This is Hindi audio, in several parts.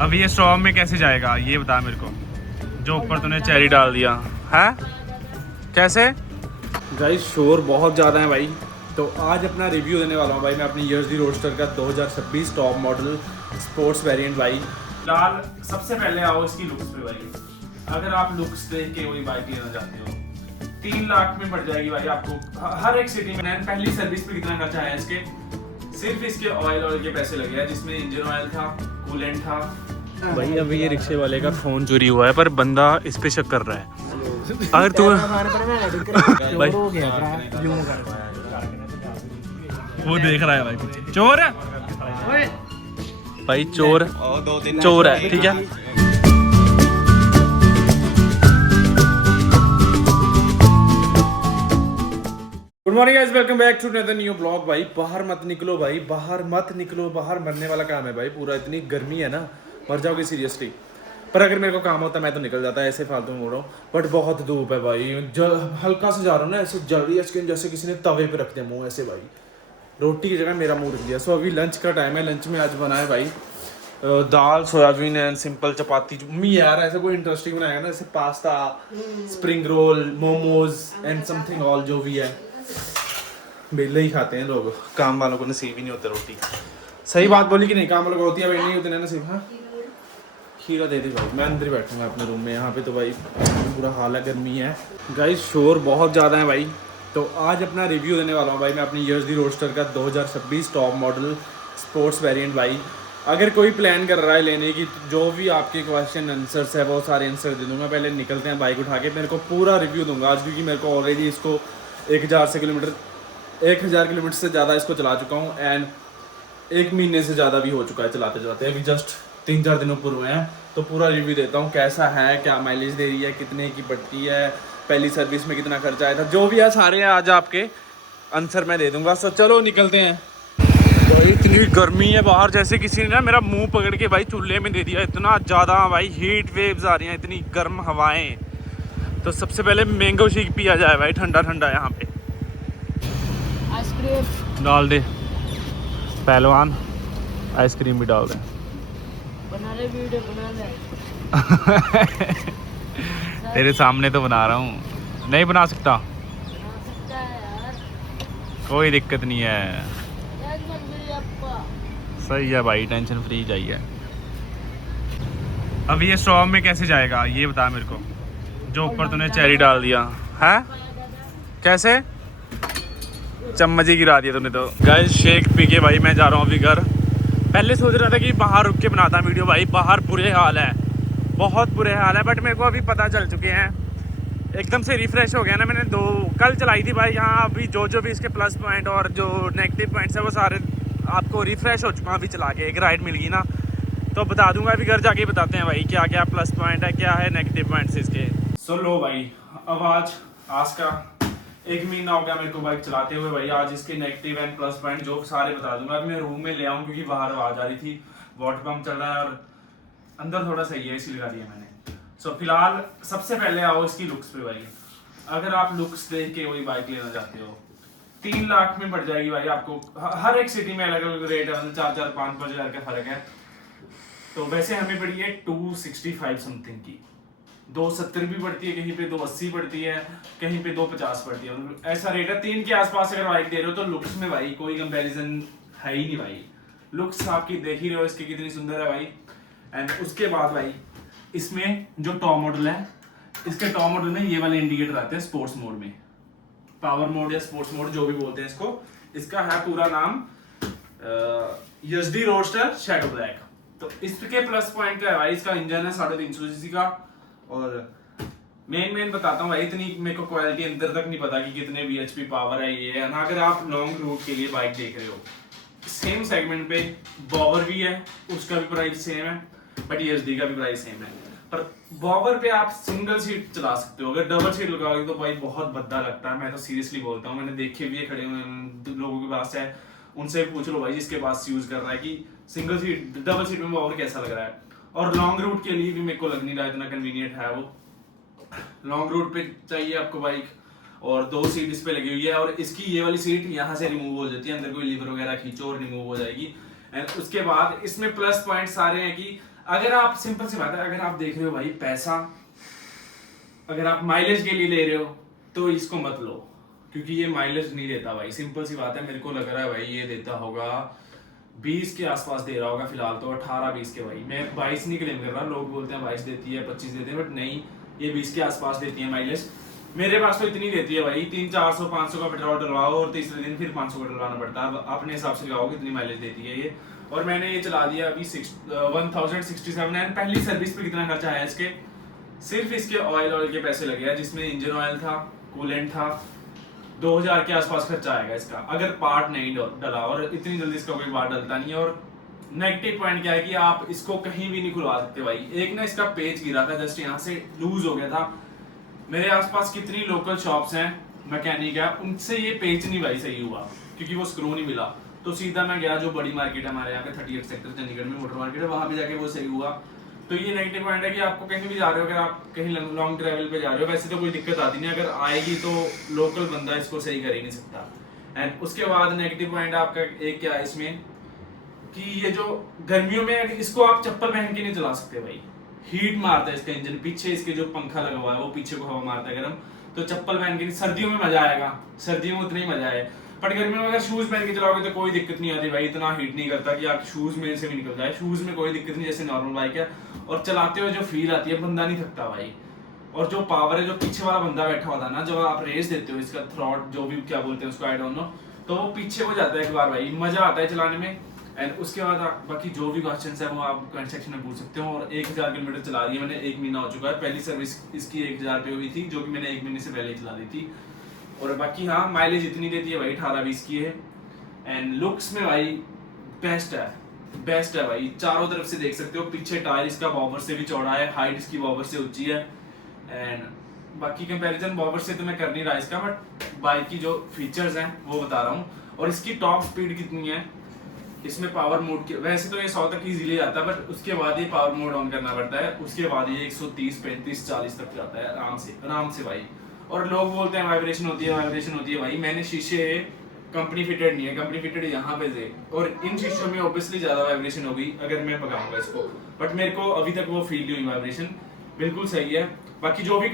अब ये स्टॉव में कैसे जाएगा ये बता मेरे को, जो ऊपर तूने चेरी डाल दिया है कैसे। गाइस शोर बहुत ज़्यादा है भाई, तो आज अपना रिव्यू देने वाला हूँ भाई मैं अपनी यूएसडी रोडस्टर का 2026 टॉप मॉडल स्पोर्ट्स वेरिएंट भाई। फिलहाल सबसे पहले आओ इसकी लुक्स पे भाई। अगर आप लुक्स देख के कोई बाइक लेना चाहते हो 3 लाख में पड़ जाएगी भाई आपको हर एक सिटी में। पहली सर्विस पे कितना खर्चा है इसके, सिर्फ इसके ऑयल के पैसे लगे हैं, जिसमें इंजन ऑयल था, कूलेंट था भाई। अभी ये रिक्शे वाले का फोन चोरी हुआ है पर बंदा इस पे शक कर रहा है। अगर तू वो देख रहा है भाई पीछे चोर है भाई, चोर चोर है ठीक है। Good morning guys, welcome back to another new blog. भाई बाहर मत निकलो भाई, बाहर मत निकलो, बाहर मरने वाला काम है भाई पूरा। इतनी गर्मी है ना, मर जाओगे सीरियसली। पर अगर मेरे को काम होता मैं तो निकल जाता, ऐसे फालतू में रहा हूँ। बट बहुत धूप है भाई, हल्का से जा रहा हूँ ना, ऐसे जल रही है स्किन जैसे किसी ने तवे पे रख दिया मुँह ऐसे भाई। रोटी की जगह मेरा मुँह रख दिया। सो अभी लंच का टाइम है। लंच में आज बनाए भाई दाल सोयाबीन एंड सिंपल चपाती। मम्मी यार ऐसे कोई इंटरेस्टिंग बनाएगा ना, जैसे pasta, spring roll, momos and something all जो भी है। बेले ही खाते हैं लोग, काम वालों को नसीब ही नहीं होता रोटी। सही बात बोली कि नहीं, काम वालों को होती है भाई, नहीं होते ना नसीब। हाँ खीरा दे दे भाई, मैं अंदर ही बैठूंगा अपने रूम में। यहाँ पे तो भाई पूरा हाल है, गर्मी है गाइस, शोर बहुत ज़्यादा है भाई। तो आज अपना रिव्यू देने वाला हूँ भाई मैं अपनी यूएसडी रोडस्टर का 2026 टॉप मॉडल स्पोर्ट्स वेरिएंट भाई। अगर कोई प्लान कर रहा है लेने की, जो भी आपके क्वेश्चन आंसर्स है वो सारे आंसर दे दूँगा। पहले निकलते हैं बाइक उठा के, मेरे को पूरा रिव्यू दूंगा आज, क्योंकि मेरे को ऑलरेडी इसको 1000 किलोमीटर से ज़्यादा इसको चला चुका हूँ। एंड 1 महीने से ज़्यादा भी हो चुका है चलाते चलाते, अभी जस्ट 3-4 दिनों पूर्व हैं। तो पूरा रिव्यू देता हूँ कैसा है, क्या माइलेज दे रही है, कितने की पड़ती है, पहली सर्विस में कितना खर्चा आया था, जो भी है सारे आज आपके आंसर मैं दे दूँगा। सो चलो निकलते हैं। तो इतनी गर्मी है बाहर, जैसे किसी ने ना मेरा मुँह पकड़ के भाई चूल्हे में दे दिया। इतना ज़्यादा भाई हीट वेव्स आ रही हैं, इतनी गर्म हवाएँ। तो सबसे पहले मैंगो शेक पिया जाए भाई, ठंडा ठंडा यहाँ पे। आइसक्रीम डाल दे पहलवान, आइसक्रीम भी डाल दे। बना ले वीडियो, बना ले। तेरे सामने तो बना रहा हूँ, नहीं बना सकता? बना सकता है यार, कोई दिक्कत नहीं है। टेंशन फ्री आपका। सही है भाई, टेंशन फ्री चाहिए। अब ये स्टॉव में कैसे जाएगा ये बता मेरे को, जो ऊपर तूने चेरी डाल दिया है कैसे। चम्मच ही गिरा दिया तूने तो। गाइस शेक पी के भाई मैं जा रहा हूँ अभी घर। पहले सोच रहा था कि बाहर रुक के बनाता वीडियो भाई, बाहर बुरे हाल है, बहुत बुरे हाल है। बट मेरे को अभी पता चल चुके हैं, एकदम से रिफ्रेश हो गया ना। मैंने कल चलाई थी भाई यहाँ, अभी जो भी इसके प्लस पॉइंट और जो नेगेटिव पॉइंट्स है वो सारे आपको रिफ्रेश हो चुका हूँ अभी चला के। एक राइड मिल गई ना, तो बता दूंगा अभी घर जाके बताते हैं भाई क्या क्या प्लस पॉइंट है, क्या है नेगेटिव पॉइंट्स इसके। सो लो भाई, अब आज का 1 महीना हो गया मेरे को बाइक चलाते हुए भाई। आज इसके नेगेटिव एंड प्लस पॉइंट जो सारे बता दूंगा। अब मैं रूम में ले आऊँ क्योंकि बाहर आवाज आ रही थी, वाटर पंप चल रहा है और अंदर थोड़ा सही है, इसी लगा दिया मैंने। सो फिलहाल सबसे पहले आओ इसकी लुक्स पे भाई। अगर आप लुक्स देख के कोई बाइक लेना चाहते हो 3 लाख में पड़ जाएगी भाई आपको। हर एक सिटी में अलग अलग रेट है, 4-5 हज़ार का फर्क है। तो वैसे हमें पड़ी है 265 समथिंग की, 270 भी पड़ती है, कहीं पे 280 पड़ती है, कहीं पे 250 पड़ती है। ऐसा रेट है 3 के आसपास। अगर बाइक दे रहे हो तो लुक्स में भाई कोई कंपैरिजन है ही नहीं भाई। लुक्स आपकी देख ही रहे हो इसकी कितनी सुंदर है भाई। एंड उसके बाद भाई इसमें जो टॉप मॉडल है, इसके टॉप मॉडल में ये वाले इंडिकेटर आते हैं स्पोर्ट्स मोड में, पावर मोड या स्पोर्ट्स मोड जो भी बोलते हैं इसको। इसका है पूरा नाम यूएसडी रोडस्टर शैडो ब्लैक। तो इसके प्लस पॉइंट क्या है भाई, इसका इंजन है 350 सीसी का। और मेन बताता हूँ भाई, इतनी मेरे को क्वालिटी अंदर तक नहीं पता कि कितने bhp पावर है ये है ना। अगर आप लॉन्ग रूट के लिए बाइक देख रहे हो, सेम सेगमेंट पे बॉवर भी है, उसका भी प्राइस सेम है, बट यूएसडी का भी प्राइस सेम है। पर बॉवर पे आप सिंगल सीट चला सकते हो, अगर डबल सीट लगाओगे तो भाई बहुत भद्दा लगता है। मैं तो सीरियसली बोलता हूँ, मैंने देखे भी है, खड़े हुए लोगों के पास है, उनसे पूछ लो भाई जिसके पास यूज कर रहा है कि सिंगल सीट डबल सीट में बॉवर कैसा लग रहा है। और लॉन्ग रूट के लिए भी मेरे को लग नहीं रहा इतना कन्वीनियंट है वो। लॉन्ग रूट पे चाहिए आपको बाइक, और 2 सीट इस पे लगी हुई है। और इसकी ये वाली सीट यहाँ से रिमूव हो जाती है, अंदर कोई लीवर वगैरह खींचो और रिमूव हो जाएगी। एंड उसके बाद इसमें प्लस पॉइंट सारे हैं कि अगर आप सिंपल सी बात है, अगर आप देख रहे हो भाई पैसा, अगर आप माइलेज के लिए ले रहे हो तो इसको मत लो, क्योंकि ये माइलेज नहीं देता भाई। सिंपल सी बात है, मेरे को लग रहा है भाई ये देता होगा 20 के आसपास दे रहा होगा फिलहाल तो, 18-20 के भाई। मैं 22 नहीं क्लेम कर रहा, लोग बोलते हैं 22 देती है 25 देती है, बट नहीं, ये 20 के आसपास देती है माइलेज। मेरे पास तो इतनी देती है भाई, 300-400-500 का पेट्रोल डलवाओ और तीसरे दिन फिर 500 का डलवाना पड़ता है। अपने हिसाब से लगाओ कितनी माइलेज देती है ये। और मैंने ये चला दिया अभी 1067 एंड पहली सर्विस पे कितना खर्चा आया इसके, सिर्फ इसके ऑयल के पैसे लगे हैं, जिसमें इंजन ऑयल था, कूलेंट था, 2000 के आसपास खर्चा आएगा इसका, अगर पार्ट नहीं डला। और इतनी जल्दी इसका कोई पार्ट डलता नहीं है। और नेगेटिव पॉइंट क्या है कि आप इसको कहीं भी नहीं खुलवा सकते भाई। एक ना इसका पेज गिरा था, जस्ट यहाँ से लूज हो गया था। मेरे आसपास कितनी लोकल शॉप्स हैं, मैकेनिक है, उनसे ये पेज नहीं भाई सही हुआ, क्योंकि वो स्क्रू नहीं मिला। तो सीधा मैं गया जो बड़ी मार्केट है हमारे यहाँ पे 38 सेक्टर चंडीगढ़ में मोटर मार्केट है, वहां पे जाके वो सही हुआ। तो ये नेगेटिव पॉइंट है कि आपको कहीं भी जा रहे हो, अगर आप कहीं लॉन्ग ट्रैवल पे जा रहे हो, वैसे तो कोई दिक्कत आती नहीं, अगर आएगी तो लोकल बंदा इसको सही कर ही नहीं सकता। एंड उसके बाद नेगेटिव पॉइंट आपका एक क्या है इसमें, कि ये जो गर्मियों में इसको आप चप्पल पहन के नहीं चला सकते भाई, हीट मारता है इसका इंजन। पीछे इसके जो पंखा लगा हुआ है वो पीछे को हवा मारता है गर्म, तो चप्पल पहन के। सर्दियों में मजा आएगा, सर्दियों में उतना ही मजा है, बट गर्मियों में अगर शूज पहन के चलाओगे तो कोई दिक्कत नहीं आती भाई, इतना हीट नहीं करता कि आप शूज में से भी निकल जाए। शूज में कोई दिक्कत नहीं, जैसे नॉर्मल बाइक है। और चलाते हुए जो फील आती है, बंदा नहीं थकता भाई। और जो पावर है, जो पीछे वाला बंदा बैठा हुआ था ना, जब आप रेस देते हो इसका थ्रॉट जो भी क्या बोलते हैं उसको, आई डोंट नो, तो वो पीछे हो जाता है एक बार भाई, मजा आता है चलाने में। एंड उसके बाद बाकी जो भी क्वेश्चंस है वो आप कमेंट सेक्शन में पूछ सकते हो। और 1000 किलोमीटर चला दी है मैंने, 1 महीना हो चुका है। पहली सर्विस इसकी 1000 पे हुई थी, जो कि मैंने 1 महीने से पहले चला दी थी। और बाकी हाँ, माइलेज इतनी देती है भाई, 18-20 की है। एंड लुक्स में भाई बेस्ट है, बेस्ट है भाई। चारों तरफ से देख सकते हो, पीछे टायर इसका बॉबर से भी चौड़ा है, हाइट इसकी बॉबर से ऊंची है। एंड बाकी कंपैरिजन बॉबर से तो मैं कर नहीं रहा इसका, बट बाइक की जो फीचर्स हैं वो बता रहा हूँ। और इसकी टॉप स्पीड कितनी है, इसमें पावर मोड के, वैसे तो ये 100 तक इजीली जाता है, बट उसके बाद ये पावर मोड ऑन करना पड़ता है। उसके बाद ये 130, 35, 40 तक जाता है आराम से भाई। और लोग बोलते हैं वाइब्रेशन होती है, वाइब्रेशन होती है भाई। मैंने शीशे कंपनी फिटेड नहीं है, कंपनी फिटेड यहाँ पे थे, और इन शीशों में ऑब्वियसली ज्यादा वाइब्रेशन होगी अगर मैं भगाऊंगा इसको, बट मेरे को अभी तक वो फील नहीं हुई वाइब्रेशन, बिल्कुल सही है। बाकी जो भी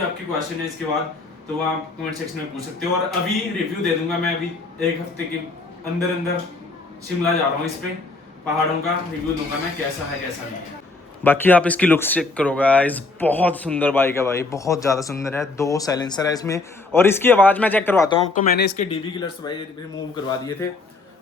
आपके क्वेश्चन है इसके बाद, तो वो आप कमेंट सेक्शन में पूछ सकते हो। और अभी रिव्यू दे दूंगा मैं, अभी 1 हफ्ते के अंदर शिमला जा रहा हूँ, इस पे पहाड़ों का रिव्यू दूंगा मैं, कैसा है कैसा नहीं है। बाकी आप इसकी लुक्स चेक करो गाइस, बहुत सुंदर बाइक है भाई, बहुत ज़्यादा सुंदर है। 2 साइलेंसर है इसमें, और इसकी आवाज़ मैं चेक करवाता हूँ आपको। मैंने इसके डीवी किलर्स भाई रिमूव करवा दिए थे,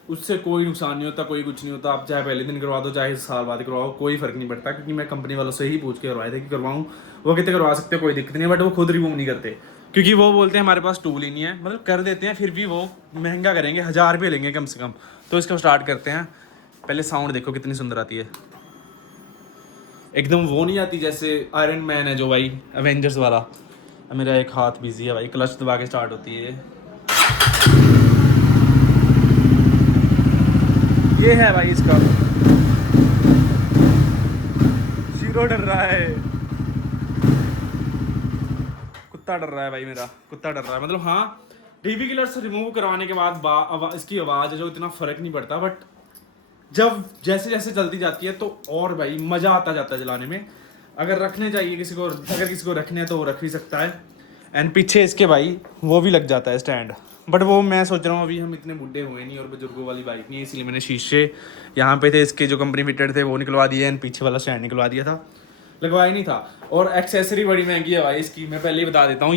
उससे कोई नुकसान नहीं होता, कोई कुछ नहीं होता। आप चाहे पहले दिन करवा दो, चाहे साल बाद करवाओ, कोई फर्क नहीं पड़ता, क्योंकि मैं कंपनी वालों से ही पूछ के करवाए थे कि करवाऊँ। वो कहते करवा सकते हो, कोई दिक्कत नहीं, बट वो खुद रिमूव नहीं करते, क्योंकि वो बोलते हैं हमारे पास टूल ही नहीं है। मतलब कर देते हैं, फिर भी वो महंगा करेंगे, 1000 रुपये लेंगे कम से कम। तो इसको स्टार्ट करते हैं। पहले साउंड देखो कितनी सुंदर आती है, एकदम वो नहीं आती जैसे आयरन मैन है जो भाई एवेंजर्स वाला। मेरा एक हाथ बिजी है भाई, क्लच दबा के स्टार्ट होती है ये है भाई इसका। शीरो डर रहा है, कुत्ता डर रहा है भाई, मेरा कुत्ता डर रहा है। मतलब हाँ, डीवी किलर्स रिमूव करवाने के बाद इसकी आवाज़ है जो इतना फ़र्क नहीं पड़ता, बट जब जैसे जैसे चलती जाती है तो और भाई मज़ा आता जाता है चलाने में। अगर रखने चाहिए किसी को, अगर किसी को रखने हैं तो वो रख भी सकता है। एंड पीछे इसके भाई वो भी लग जाता है स्टैंड, बट वो मैं सोच रहा हूँ अभी हम इतने बुढ़े हुए नहीं और बुजुर्गों वाली बाइक नहीं है, इसलिए मैंने शीशे यहाँ पे थे इसके जो कंपनी फिटेड थे वो निकलवा दिए, एंड पीछे वाला स्टैंड निकलवा दिया था, लगवाया नहीं था। और एक्सेसरी बड़ी महंगी है भाई इसकी, मैं पहले ही बता देता हूँ।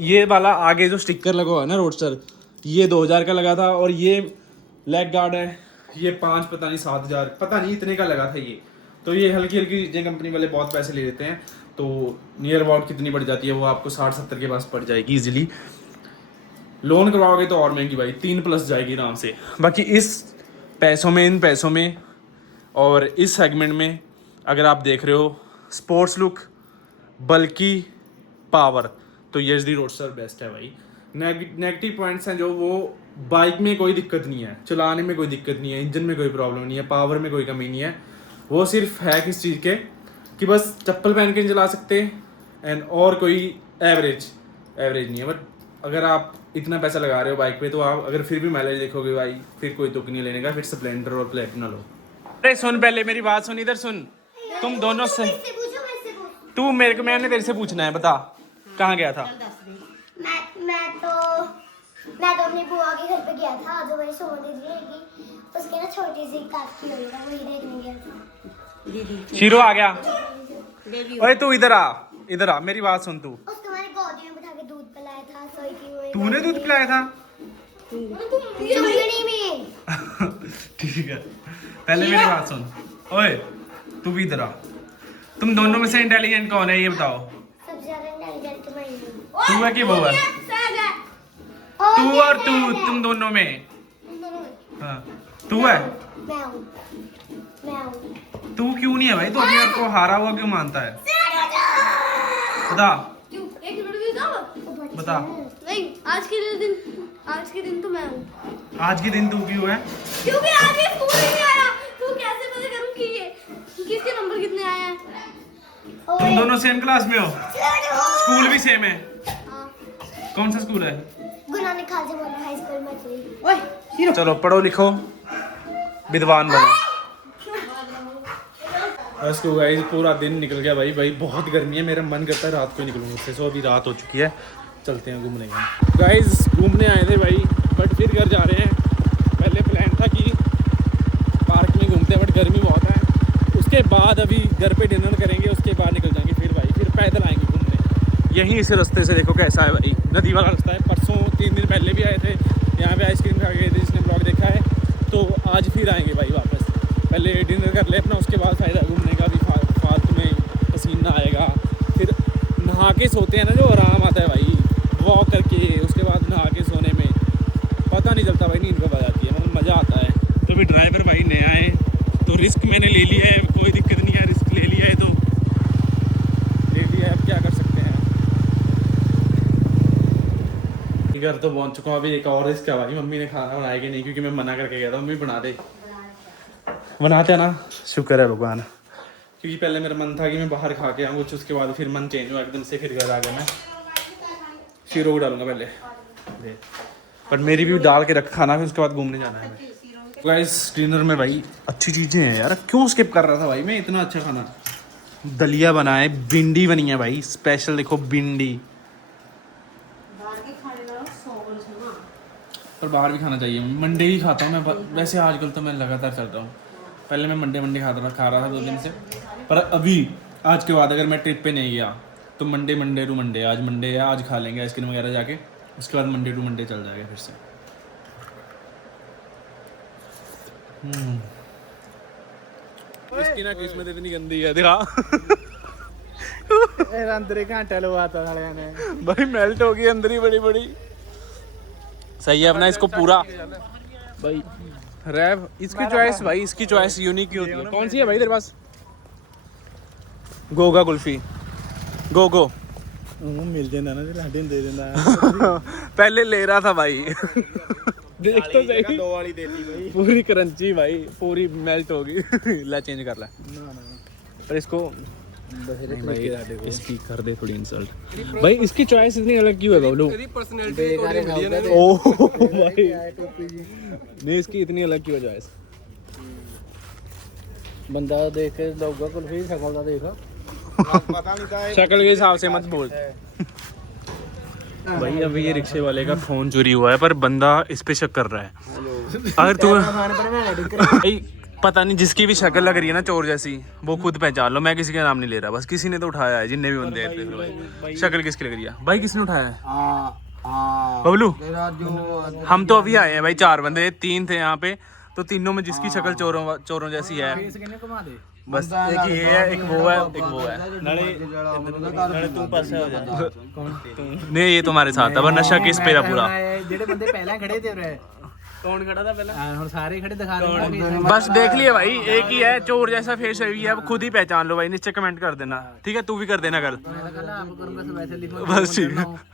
ये वाला आगे जो स्टिकर लगा हुआ है ना रोडस्टर, ये 2000 का लगा था, और ये लेग गार्ड है ये 5 पता नहीं 7000 पता नहीं इतने का लगा था ये। तो ये हल्की हल्की चीज़ें कंपनी वाले बहुत पैसे ले लेते हैं, तो नियर अबाउट कितनी पड़ जाती है वो आपको 60-70 के पास पड़ जाएगी इजीली। लोन करवाओगे तो और महंगी भाई, 3+ जाएगी आराम से। बाकी इस पैसों में, इन पैसों में और इस सेगमेंट में अगर आप देख रहे हो स्पोर्ट्स लुक, बल्कि पावर, तो यजडी रोडस्टर बेस्ट है भाई। नेगेटिव पॉइंट्स हैं जो, वो बाइक में कोई दिक्कत नहीं है, चलाने में कोई दिक्कत नहीं है, इंजन में कोई प्रॉब्लम नहीं है, पावर में कोई कमी नहीं है। वो सिर्फ है किस चीज़ के कि बस चप्पल पहन के नहीं चला सकते, एंड और कोई एवरेज नहीं है। बट अगर आप इतना पैसा लगा रहे हो बाइक पे, तो आप अगर फिर भी माइलेज देखोगे भाई, फिर कोई तुक नहीं लेने का, फिर स्प्लेंडर और प्लेटिना लो। अरे सुन, पहले मेरी बात सुन, इधर सुन। तुम दोनों से तू मेरे को, मैंने तेरे से पूछना है, बता कहाँ गया था? मैं तो अपनी बुआ के घर पे गया था, जो मेरी सोन दीदी रहेगी, उसके ना छोटी सी काकी हुई है, वही देखने गया था। शीरो आ गया। ओए तू इधर आ, इधर आ, मेरी बात सुन। तू उसको मैंने गोदी में बिठा के दूध पिलाया था, सोई की हुई। तूने दूध पिलाया था? चुंगड़ी में। ठीक है, पहले मेरी बात सुन। ओए तू भी इधर आ। तुम दोनों में से इंटेलिजेंट कौन है ये बताओ? सबसे ज्यादा इंटेलिजेंट मैं ही हूँ। तू है कि वो है? तू और तू, तुम दोनों में। हाँ, तू है? मैं हूँ। तू क्यों नहीं है भाई? तू अपने आप को हारा हुआ क्यों मानता है? बता क्यों? एक मिनट भी जाओ। बता। नहीं, आज के दिन तो मैं हूँ। आज के दिन तू क्यों है? क्योंकि आज ये स्कूल नहीं आया। तू कैसे पता करूँ कि ये किसके नंबर कितने आए हैं? तुम दोनों सेम क्लास में हो? स्कूल भी सेम है? हाँ। कौन सा स्कूल है? गुना ने खालसा बोला हाई स्कूल में थी। चलो पढ़ो लिखो, विद्वान बनो। बस को गाइस पूरा दिन निकल गया भाई बहुत गर्मी है, मेरा मन करता है रात को निकलूँ उससे। सो अभी रात हो चुकी है, चलते हैं घूमने का। गाइस घूमने आए थे भाई, बट फिर घर जा रहे हैं। पहले प्लान था कि पार्क में घूमते हैं, बट गर्मी बहुत है। उसके बाद अभी घर पे डिनर करेंगे, उसके बाद निकल जाएंगे फिर भाई, फिर पैदल आएंगे घूमने। यहीं इस रास्ते से देखो कैसा है भाई, नदी वाला रास्ता है। परसों 3 दिन पहले भी आए थे यहाँ पे, आइसक्रीम खा गए थे, जिसने ब्लॉग देखा है। तो आज फिर आएंगे भाई वापस। पहले डिनर कर ले अपना, उसके बाद फ़ायदा घूमने का भी, फालतू में पसीना आएगा। फिर नहा के सोते हैं ना, जो आराम आता है भाई वॉक करके, उसके बाद नहा के सोने में पता नहीं चलता भाई, नींद कब आ जाती है, मतलब मज़ा आता है। तो भी ड्राइवर भाई नया है, तो रिस्क मैंने ले लिया है, कोई दिक्कत नहीं है, रिस्क ले लिया है तो ले लिया है, अब क्या कर सकते हैं। घर तो पहुँच चुका हूँ। अभी एक और रिस्क है भाई, मम्मी ने खाना बनाया कि नहीं, क्योंकि मैं मना करके गया था। मम्मी बना दे, बनाते हैं ना, शुक्र है भगवान। क्योंकि पहले मेरा मन था कि मैं बाहर खा के आऊँ कुछ, उसके बाद फिर मन चेंज हुआ एकदम से, फिर घर आ गया मैं। शीरो को डालूंगा पहले, पर मेरी भी डाल के रख खाना, फिर उसके बाद घूमने जाना है। गाइस डिनर में भाई अच्छी चीज़ें हैं यार, क्यों स्किप कर रहा था भाई मैं इतना अच्छा खाना। दलिया बना है, भिंडी बनी है भाई स्पेशल, देखो भिंडी। पर बाहर भी खाना चाहिए, मंडे ही खाता हूँ मैं वैसे। आजकल तो मैं लगातार चल रहा हूँ, पहले मैं मंडे खा रहा था 2 दिन से। पर अभी आज के बाद अगर मैं ट्रिप पे नहीं गया तो मंडे टू मंडे, आज मंडे है, आज खा लेंगे आइसक्रीम वगैरह जाके, उसके बाद मंडे टू मंडे चल जाएगा फिर से। इसकी ना किस्मत इतनी गंदी है, दिखा अंदर घंटा लगवाता था ने भाई, मेल्ट हो गई अंदर ही बड़ी। सही है अपना, इसको पूरा भाई रैप। इसकी चॉइस भाई, इसकी चॉइस यूनिक ही होती है। कौन सी है भाई तेरे पास? गोगा कुल्फी, गो मिल जाता ना, लाडे दे देता। पहले ले रहा था भाई देख तो सही, 2 वाली देती भाई, पूरी क्रंची भाई, पूरी मेल्ट हो गई। ला चेंज कर ला, पर इसको भाई इसकी कर दे थोड़ी इंसल्ट भाई। इसकी चॉइस इतनी अलग क्यों है बबलू? ओह भाई नहीं, इसकी इतनी अलग क्यों है चॉइस? बंदा देख के लोगा कुल्फी शकल दा देखा, पता नहीं था शक्ल के हिसाब से मत बोल भाई। अभी ये रिक्शे वाले का फोन चोरी हुआ है, पर बंदा इस पे शक कर रहा है। अगर तू भाई पता नहीं, जिसकी भी शक्ल लग रही है ना चोर जैसी, वो खुद पहचान लो। मैं किसी का नाम नहीं ले रहा, बस किसी ने तो उठाया है, जितने भी बंदे हैं। भाई शक्ल किसकी लग रही है भाई? किसने उठाया है बबलू? हम तो अभी आए हैं भाई, 4 बंदे, 3 थे यहाँ पे, तो तीनों में जिसकी शक्ल चोरों जैसी है, बस एक ये है, एक वो है, एक वो है। नाले तू पास हो जा। नहीं ये तुम्हारे साथ है, वरना शक इस पे है पूरा। ਜਿਹੜੇ ਬੰਦੇ ਪਹਿਲਾਂ ਖੜੇ ਤੇ ਉਰੇ कौन खड़ा था पहले? ਹੁਣ ਸਾਰੇ ਖੜੇ दिखा रहे हैं। बस देख लिए भाई, एक ही है चोर जैसा फेस है, अब खुद ही पहचान लो भाई, नीचे कमेंट कर देना, ठीक है? तू भी कर देना कल। बस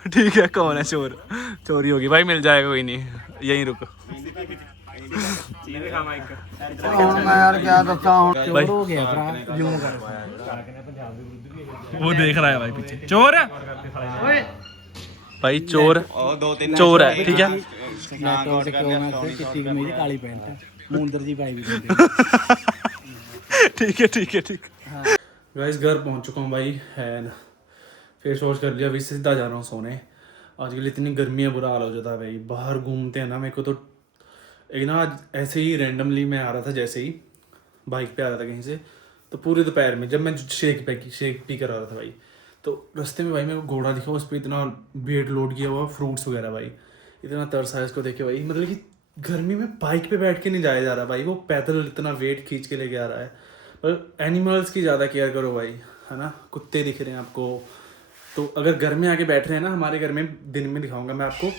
ठीक है। कौन है चोर? चोरी होगी भाई, मिल जाएगा, कोई नहीं, यहीं रुको। यार क्या दसा भाई हो गया भरा जूम कर। वो देख रहा है भाई पीछे, चोर है भाई, चोर चोर है, ठीक है? मैं तो चिट्टी कमीज काली पैंट मुंदर जी पाई भी ठीक है ठीक है ठीक है गाइस घर पहुंच चुका हूँ भाई एंड फेस वॉश कर लिया, अभी सीधा जा रहा हूँ सोने। आजकल इतनी गर्मी है, बुरा हाल हो जाता है भाई। बाहर घूमते हैं ना, मेरे को तो एक ना आज ऐसे ही रैंडमली मैं आ रहा था, जैसे ही बाइक पे आ रहा था कहीं से, तो पूरे दोपहर में जब मैं शेक पी कर आ रहा था भाई, तो रास्ते में भाई मेरे को घोड़ा दिखा, उस पर इतना वेट लोड किया हुआ फ्रूट्स वगैरह भाई। इतना तरस आया इसको देख के भाई, मतलब कि गर्मी में बाइक पे बैठ के नहीं जाया जा रहा भाई, वो पैदल इतना वेट खींच के लेके आ रहा है। पर एनिमल्स की ज़्यादा केयर करो भाई, है ना। कुत्ते दिख रहे हैं आपको, तो अगर घर में आके बैठ रहे हैं ना, हमारे घर में दिन में दिखाऊंगा मैं आपको,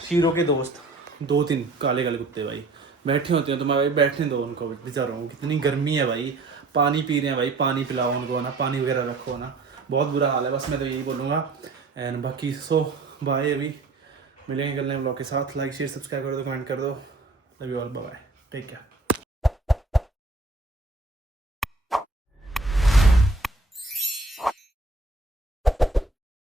शीरो के दोस्त 2-3 काले काले कुत्ते भाई बैठे होते हैं, तो मैं भाई बैठने दो उनको, बेचारा हूँ। कितनी गर्मी है भाई, पानी पी रहे हैं भाई, पानी पिलाओ उनको ना, पानी वगैरह रखो ना, बहुत बुरा हाल है। बस मैं तो यही बोलूँगा एंड बाकी सो बाय, अभी मिलेंगे कल नए ब्लॉग के साथ। लाइक शेयर सब्सक्राइब कर दो, कमेंट कर दो। Love you all, bye bye, take care.